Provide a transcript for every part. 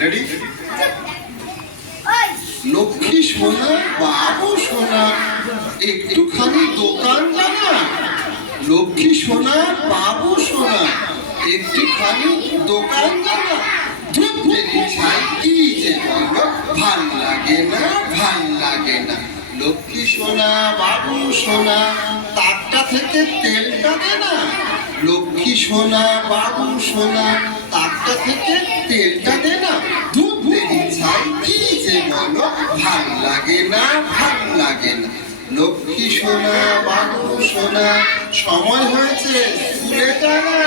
Ready? Lakshmi সোনা বাবু সোনা একটুখানি দোকান জানা। লক্ষ্মী সোনা বাবু সোনা একটুখানি দোকান জানা। ছাই কি যে বলো ভাল লাগে না, ভাল লাগে না। লক্ষ্মী সোনা বাবু সোনা তাকটা থেকে তেলটা দে না। লক্ষ্মী সোনা বাবু সোনা তাকটা থেকে তেলটা দে না। দুধ দেরি ছাই কি যে বলো ভাল লাগে না, ভাল লাগে না। লক্ষ্মী সোনা বাবু সোনা সময় হয়েছে স্কুলে যাওয়া।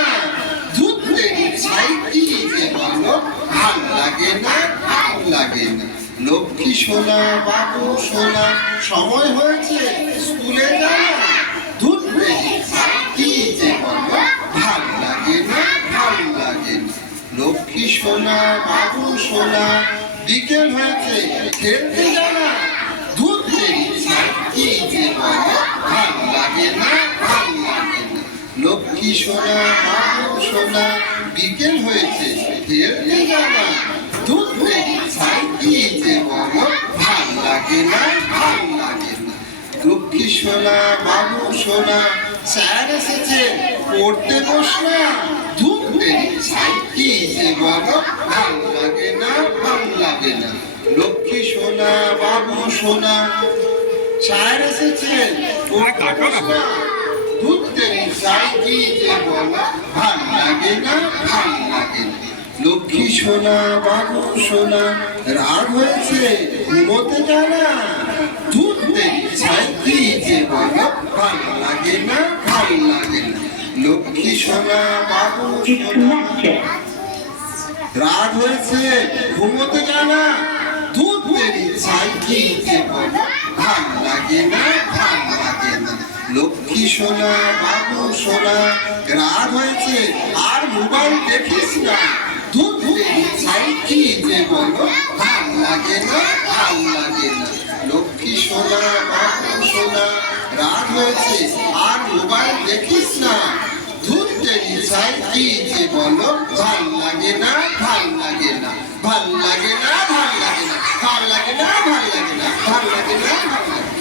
দুধ দেরি ছাই কি যে বলো ভাল লাগে না, ভাল লাগে না। লক্ষ্মী সোনা বাবু সোনা সময় হয়েছে স্কুলে যাওয়া। দুধ দেরি ছাই কি যে বলো ভাল লাগে না, ভাল লাগে না। লক্ষ্মী সোনা বাবু সোনা বিকেল হয়েছে খেলতে যাওয়া। দুধ দেরি ছাই কি যে বলো ভাল লাগে না, ভাল লাগে না। লক্ষ্মী সোনা বাবু সোনা বিকেল হয়েছে খেলতে যাওয়া। দুধ দেরি ছাই কি যে বলো ভাল লাগে না, ভাল লাগে না। লক্ষ্মী সোনা বাবু সোনা স্যার এসেছে পড়তে বসনা। দুধ দেরি ছাই কি যে বলো ভাল লাগে না, ভাল লাগে না। লক্ষ্মী সোনা বাবু সোনা স্যার এসেছে পড়তে বসনা। দুধ দেরি ছাই কি যে বলো ভাল লাগে না, ভাল লাগে না। লক্ষ্মী সোনা বাবু সোনা রাগ হয়েছে ঘুমোতে জানা। দুধ দেরি ছাই কি যে বলো ভাল লাগে না, ভাল লাগে না। লক্ষ্মী সোনা বাবু সোনা রাগ হয়েছে ঘুমোতে জানা। দুধ দেরি ছাই কি যে বলো ভাল লাগে না, ভাল লাগে না। লক্ষ্মী সোনা বাবু সোনা রাগ হয়েছে আর মোবাইল দেখিস না। দুধ দেরি ছাই কি যে বলো ভাল লাগে না, ভাল লাগে না। লক্ষ্মী সোনা বাবু সোনা রাগ হয়েছে আর মোবাইল দেখিস না। দুধ দেরি ছাই কি যে বলো ভাল লাগে না, ভাল লাগে না। ভাল লাগে না, ভাল লাগে না, ভাল লাগে না, ভাল লাগে না, ভাল লাগে না, ভাল লাগে না।